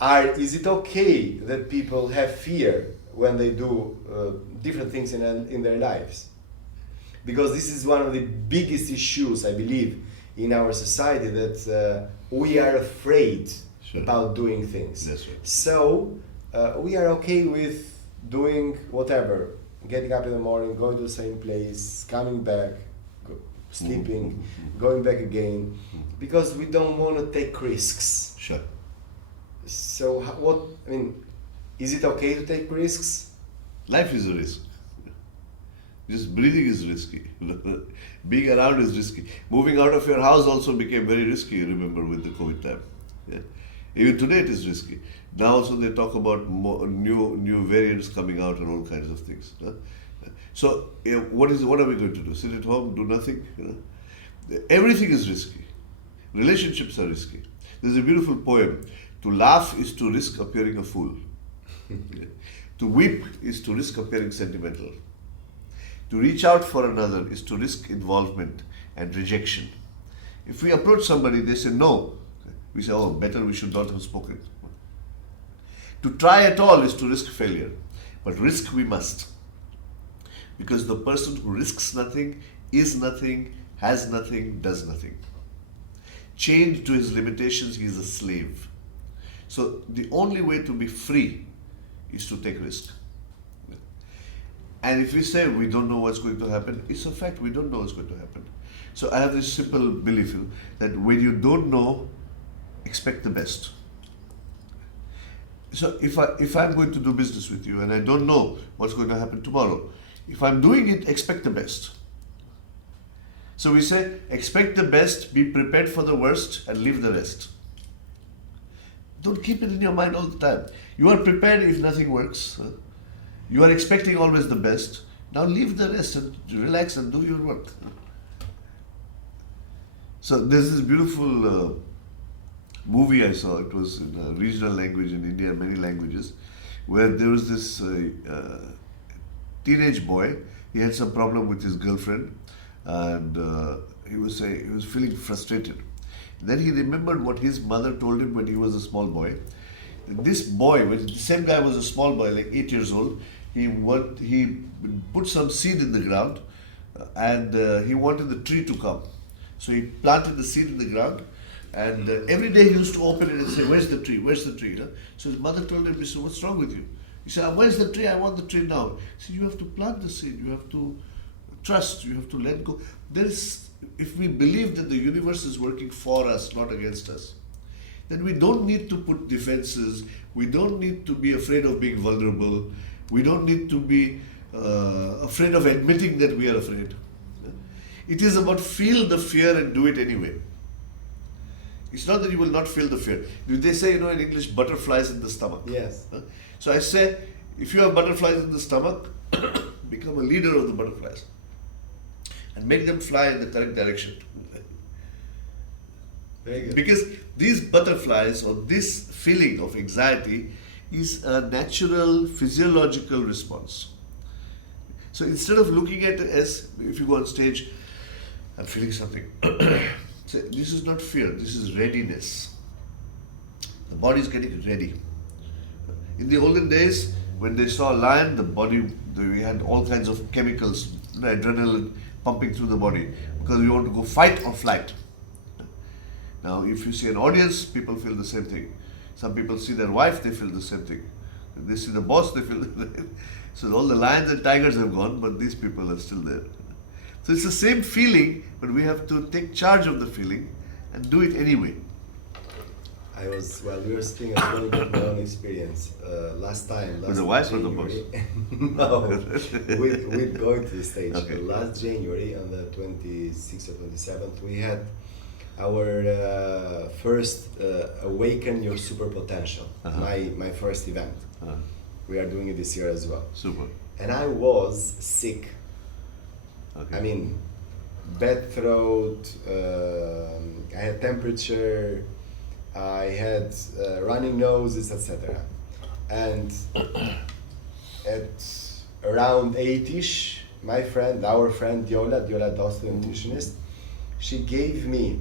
is it okay that people have fear when they do different things in their lives? Because this is one of the biggest issues, I believe, in our society, that we are afraid about doing things. That's right. So we are okay with doing whatever, getting up in the morning, going to the same place, coming back, sleeping, going back again, because we don't want to take risks. Sure. So is it okay to take risks? Life is a risk. Just breathing is risky. Being around is risky. Moving out of your house also became very risky, remember, with the COVID time. Yeah. Even today it is risky. Now also they talk about new variants coming out and all kinds of things. So what are we going to do? Sit at home, do nothing? Everything is risky. Relationships are risky. There's a beautiful poem. To laugh is to risk appearing a fool. To weep is to risk appearing sentimental. To reach out for another is to risk involvement and rejection. If we approach somebody, they say no. We say, oh, better we should not have spoken. To try at all is to risk failure. But risk we must. Because the person who risks nothing, is nothing, has nothing, does nothing. Chained to his limitations, he is a slave. So the only way to be free is to take risk. And if we say we don't know what's going to happen, it's a fact, we don't know what's going to happen. So I have this simple belief that when you don't know, expect the best. So if I'm going to do business with you and I don't know what's going to happen tomorrow, if I'm doing it, expect the best. So we say, expect the best, be prepared for the worst, and leave the rest. Don't keep it in your mind all the time. You are prepared if nothing works. You are expecting always the best. Now leave the rest and relax and do your work. So there's this beautiful movie I saw. It was in a regional language in India, many languages, where there was this teenage boy. He had some problem with his girlfriend, and he was feeling frustrated. Then he remembered what his mother told him when he was a small boy. This boy, when the same guy was a small boy, like 8 years old, he put some seed in the ground, and he wanted the tree to come. So he planted the seed in the ground, and every day he used to open it and say, "Where's the tree? Where's the tree?" You know? So his mother told him, "He said, what's wrong with you?" He said, "Where's the tree? I want the tree now." He said, "You have to plant the seed. You have to trust. You have to let go." If we believe that the universe is working for us, not against us, then we don't need to put defenses. We don't need to be afraid of being vulnerable. We don't need to be afraid of admitting that we are afraid. It is about feel the fear and do it anyway. It's not that you will not feel the fear. They say, in English, butterflies in the stomach. Yes. So I say, if you have butterflies in the stomach, become a leader of the butterflies and make them fly in the correct direction. Very good. Because these butterflies, or this feeling of anxiety, is a natural physiological response. So instead of looking at it as, if you go on stage, I'm feeling something. Say, this is not fear, this is readiness. The body is getting ready. In the olden days, when they saw a lion, we had all kinds of chemicals, adrenaline pumping through the body, because we want to go fight or flight. Now, if you see an audience, people feel the same thing. Some people see their wife, they feel the same thing. If they see the boss, they feel the same thing. So all the lions and tigers have gone, but these people are still there. So it's the same feeling, but we have to take charge of the feeling and do it anyway. We were speaking about my own experience last With the wife or the boss? No, with going to the stage. Okay. Last January, on the 26th or 27th, we had our first Awaken Your Super Potential, my first event. We are doing it this year as well. Super. And I was sick. Okay. I mean, bad throat, I had temperature, I had running noses, etc. And at around 8-ish, our friend Diola Dost, the nutritionist, she gave me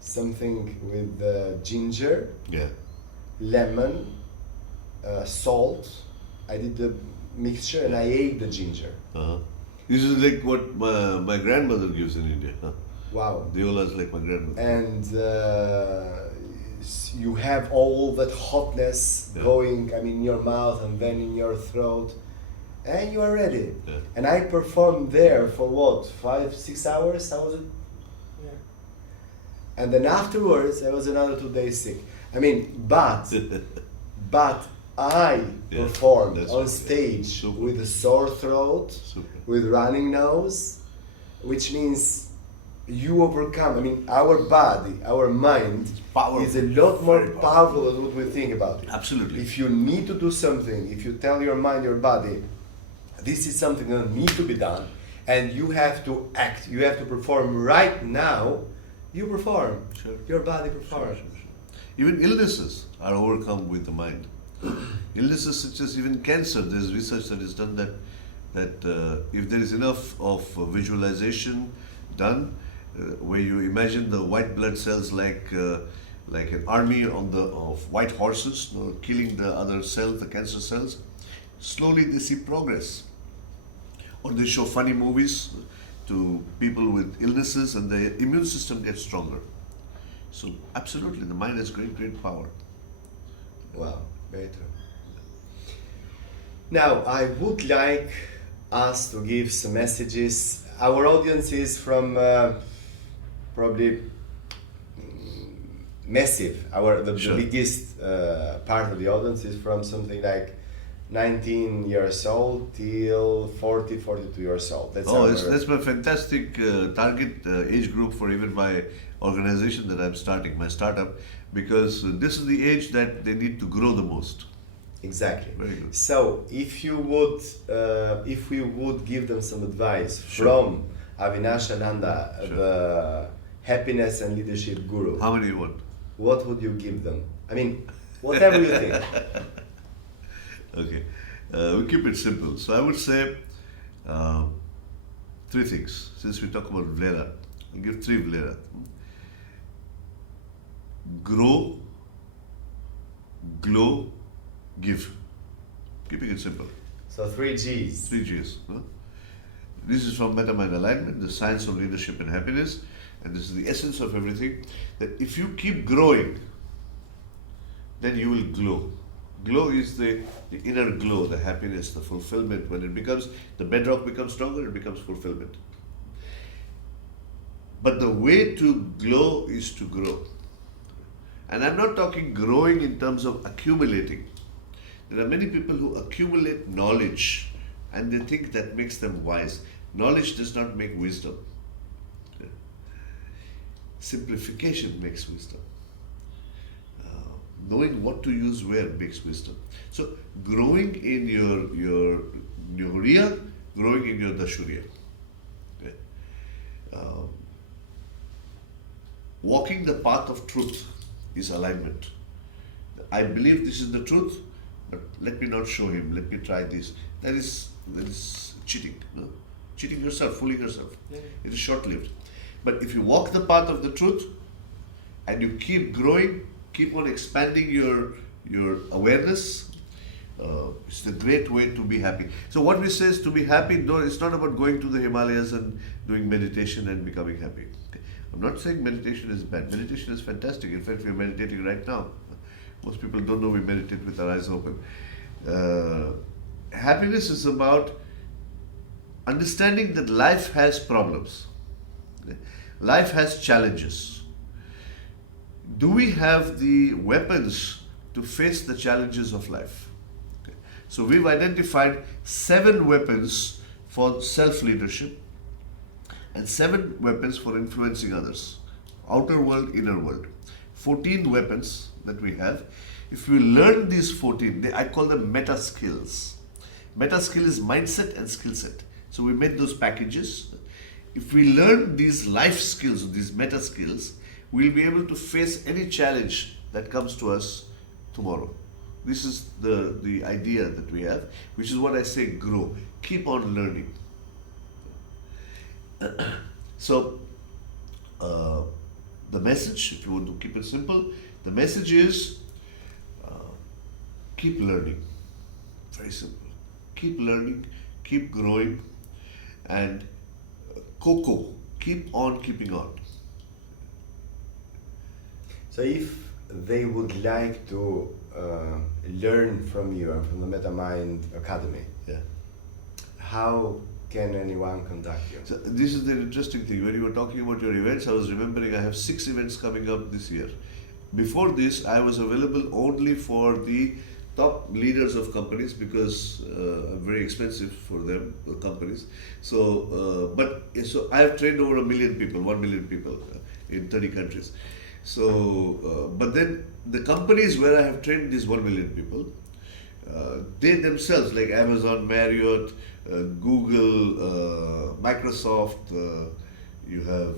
something with ginger, lemon, salt. I did the mixture and I ate the ginger. This is like what my grandmother gives in India. Wow. Diola is like my grandmother. And you have all that hotness going, in your mouth and then in your throat, and you are ready. Yeah. And I performed there for what, 5-6 hours? And then afterwards, I was another 2 days sick. But I performed on stage with a sore throat, with running nose, which means you overcome. I mean, our body, our mind Powerful. is a lot more Very powerful than what we think about it. Absolutely. If you need to do something, if you tell your mind, your body, this is something that needs to be done, and you have to act, you have to perform right now, you perform. Sure. Your body performs. Sure. Even illnesses are overcome with the mind. Illnesses such as even cancer, there's research that is done that if there is enough of visualization done, where you imagine the white blood cells like an army of white horses, killing the other cells, the cancer cells, slowly they see progress. Or they show funny movies to people with illnesses and the immune system gets stronger. So absolutely, the mind has great power. Wow, very true. Now, I would like us to give some messages. Our audience is from probably massive. The biggest part of the audience is from something like 19 years old till 40, 42 years old. That's my fantastic target age group for even my organization that I'm starting, my startup, because this is the age that they need to grow the most. Exactly. Very good. So, if we would give them some advice from Avinash Ananda, the happiness and leadership guru. How many you want? What would you give them? I mean, whatever you think. Okay, we keep it simple. So I would say three things. Since we talk about Vlera, I'll give three Vlera. Grow, glow, give. Keeping it simple. So 3 G's. 3 G's. Huh? This is from Meta-Mind Alignment, the science of leadership and happiness. And this is the essence of everything. That if you keep growing, then you will glow. Glow is the inner glow, the happiness, the fulfillment. When it becomes, the bedrock becomes stronger, it becomes fulfillment. But the way to glow is to grow. And I'm not talking growing in terms of accumulating. There are many people who accumulate knowledge and they think that makes them wise. Knowledge does not make wisdom. Simplification makes wisdom. Knowing what to use where makes wisdom. So growing in your njohuriya, growing in your dashuriya. Okay. Walking the path of truth is alignment. I believe this is the truth, but let me not show him, let me try this. That is cheating. No? Cheating yourself, fooling yourself. Yeah. It is short-lived. But if you walk the path of the truth and you keep growing, keep on expanding your awareness, it's the great way to be happy. So what we say is to be happy, it's not about going to the Himalayas and doing meditation and becoming happy. I'm not saying meditation is bad. Meditation is fantastic. In fact, we're meditating right now. Most people don't know we meditate with our eyes open. Happiness is about understanding that life has problems. Life has challenges. Do we have the weapons to face the challenges of life? Okay. So we've identified 7 weapons for self-leadership and 7 weapons for influencing others. Outer world, inner world. 14 weapons that we have. If we learn these 14, I call them meta skills. Meta skill is mindset and skill set. So we made those packages. If we learn these life skills, these meta skills, we'll be able to face any challenge that comes to us tomorrow. This is the idea that we have, which is what I say, grow. Keep on learning. So, the message, if you want to keep it simple, the message is keep learning. Very simple. Keep learning, keep growing, and keep on keeping on. So if they would like to learn from you and from the MetaMind Academy, how can anyone contact you? So this is the interesting thing. When you were talking about your events, I was remembering I have 6 events coming up this year. Before this, I was available only for the top leaders of companies because I'm very expensive for them, companies. So I have trained over 1 million people, 1 million people in 30 countries. So, but then the companies where I have trained these 1 million people, they themselves, like Amazon, Marriott, Google, Microsoft, you have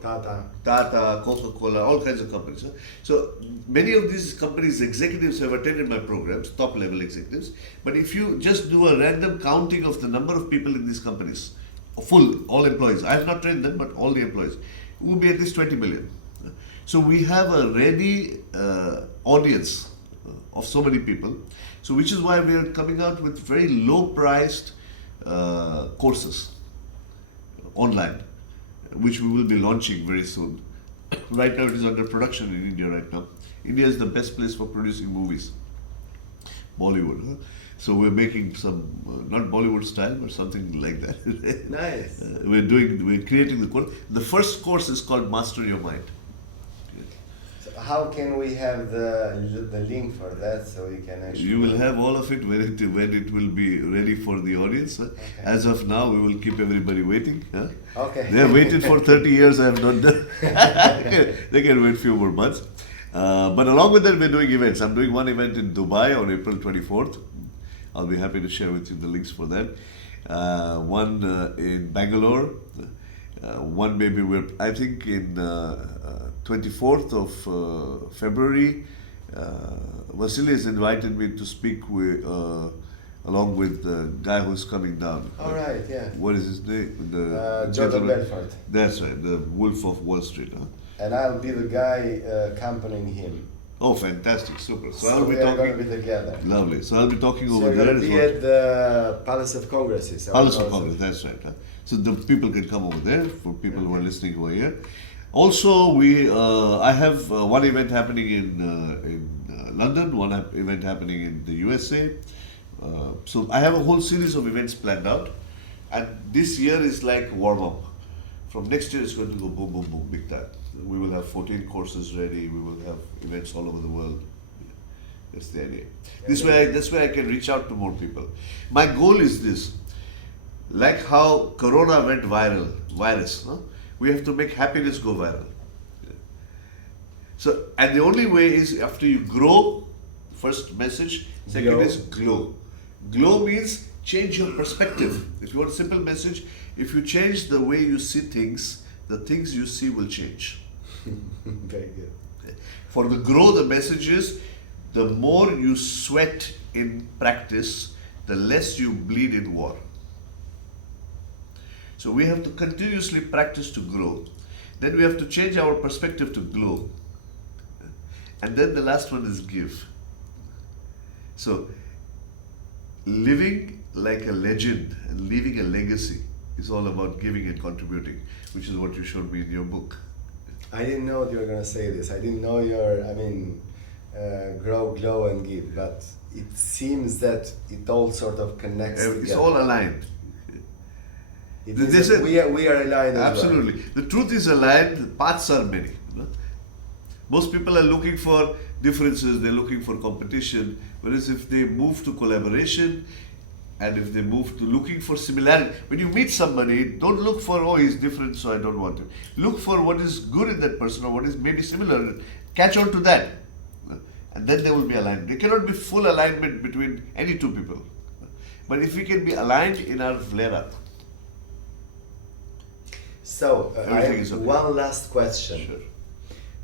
Tata, Coca-Cola, all kinds of companies. So many of these companies' executives have attended my programs, top level executives. But if you just do a random counting of the number of people in these companies, all employees, I have not trained them, but all the employees, it would be at least 20 million. So we have a ready audience of so many people. So which is why we are coming out with very low priced courses online, which we will be launching very soon. Right now it is under production in India right now. India is the best place for producing movies. Bollywood. Huh? So we're making some, not Bollywood style, but something like that. Nice. We're creating the course. The first course is called Master Your Mind. So how can we have the link for that so we can actually... You will have all of it when it will be ready for the audience. Okay. As of now, we will keep everybody waiting. Huh? Okay. They have waited for 30 years, I have not done. They can wait a few more months. But along with that, we're doing events. I'm doing one event in Dubai on April 24th. I'll be happy to share with you the links for that. One in Bangalore. One maybe I think in 24th of February. Vasily has invited me to speak with, along with the guy who's coming down. All right, yeah. What is his name? Jordan Belfort. That's right, the Wolf of Wall Street. Huh? And I'll be the guy accompanying him. Oh, fantastic, super. So I'll be talking. We're going to be together. Lovely. So I'll be talking over there. there. So you're going to be at the Palace of Congresses. Palace of Congress, that's right. Huh? So the people can come over there for people who are listening who are here. Also, I have one event happening in London, one event happening in the USA. So I have a whole series of events planned out, and this year is like warm up. From next year, it's going to go boom, boom, boom, big time. We will have 14 courses ready. We will have events all over the world. That's the idea. This way I can reach out to more people. My goal is this: like how Corona went viral, virus. Huh? We have to make happiness go viral. So, and the only way is after you grow. First message. Second is glow. Glow means change your perspective. If you want a simple message, if you change the way you see things, the things you see will change. Very good. For the grow, the message is the more you sweat in practice, the less you bleed in war. So we have to continuously practice to grow. Then we have to change our perspective to glow. And then the last one is give. So living like a legend and leaving a legacy is all about giving and contributing, which is what you showed me in your book. I didn't know you were going to say this. I didn't know grow, glow and give, but it seems that it all sort of connects together. It's all aligned. We are aligned absolutely. as well. The truth is aligned, the paths are many. Most people are looking for differences, they're looking for competition, whereas if they move to collaboration, and if they move to looking for similarity, when you meet somebody, don't look for, oh, he's different, so I don't want him. Look for what is good in that person or what is maybe similar. Catch on to that. And then they will be aligned. There cannot be full alignment between any two people. But if we can be aligned in our Vlera. So, I have okay. one last question, Sure.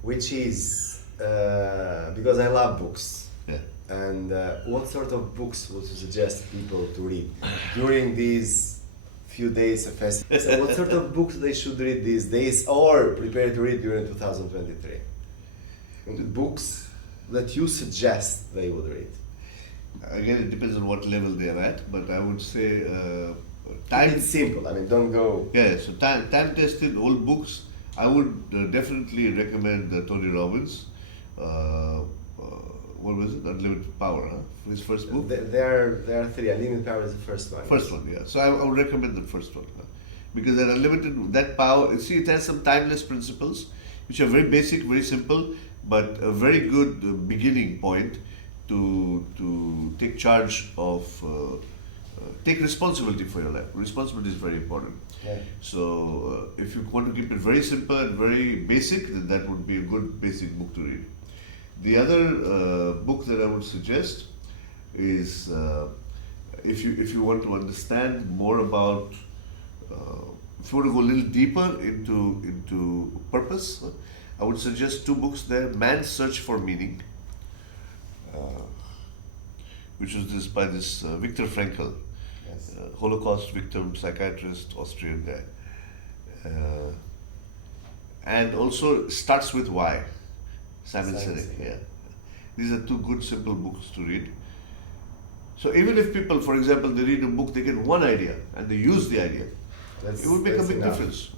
which is, because I love books. Yeah. And what sort of books would you suggest people to read during these few days of festival? So what sort of books they should read these days or prepare to read during 2023? Books that you suggest they would read. Again, it depends on what level they are at, but I would say It's simple, don't go... Yeah, so time-tested old books. I would definitely recommend Tony Robbins. What was it? Unlimited Power, huh? His first book? There are three. Unlimited Power is the first one. First one, yeah. So I would recommend the first one. Because that unlimited, that power, see, it has some timeless principles, which are very basic, very simple, but a very good beginning point to take charge of, take responsibility for your life. Responsibility is very important. Yeah. So if you want to keep it very simple and very basic, then that would be a good basic book to read. The other book that I would suggest is if you want to understand more about, if you want to go a little deeper into purpose, I would suggest two books there. Man's Search for Meaning, which is by this Viktor Frankl, Yes. Holocaust victim, psychiatrist, Austrian guy. And also Starts with Why, Simon Sinek. Yeah. These are two good simple books to read. So even if people, for example, they read a book, they get one idea and they use the idea, it would make a big difference.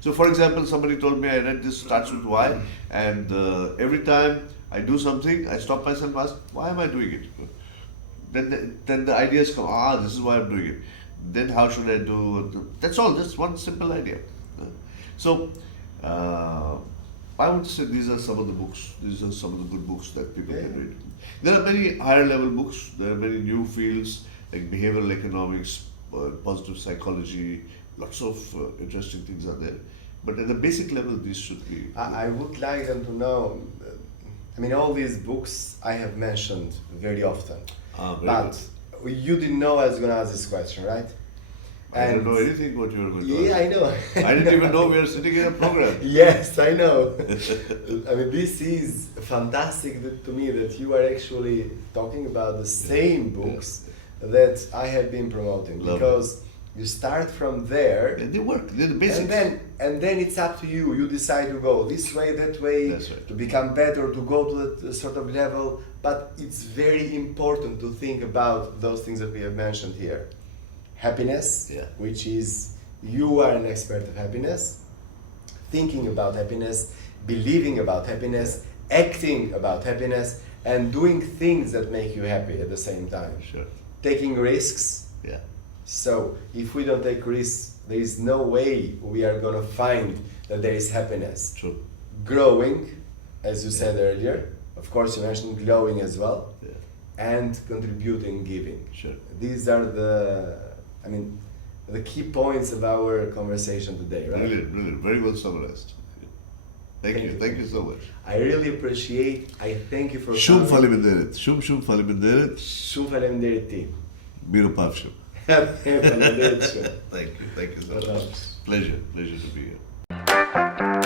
So for example, somebody told me I read this Starts with Why, and every time I do something, I stop myself and ask, why am I doing it? Then the ideas come, this is why I'm doing it. Then how should I do? That's all, just one simple idea. So I would say these are some of the books, these are some of the good books that people can read. There are many higher level books, there are many new fields like behavioral economics, positive psychology, lots of interesting things are there. But at the basic level, these should be. I would like them to know, I mean, all these books I have mentioned very often. But you didn't know I was going to ask this question, right? I don't know anything what you were going to ask. Yeah, I know. I didn't even know we were sitting in a program. Yes, I know. I mean, this is fantastic to me that you are actually talking about the same books that I have been promoting. Love because you start from there. And they work, they're the basics. And then it's up to you. You decide to go this way, that way, That's right. to become better, to go to that sort of level. But it's very important to think about those things that we have mentioned here. Happiness, which is you are an expert of happiness, thinking about happiness, believing about happiness, acting about happiness, and doing things that make you happy at the same time. Sure. Taking risks. Yeah. So if we don't take risks, there is no way we are going to find that there is happiness. True. Growing, as you said earlier, of course you mentioned growing as well, and contributing, giving. Sure. These are the key points of our conversation today, right? Brilliant, brilliant. Very well summarized. Thank you so much. I really appreciate, I thank you for Shumë coming. faleminderit. Shumë faleminderit. Shumë faleminderit ti. Miro pafshim. Faleminderit shumë. Thank you so much. Bravo. Pleasure to be here.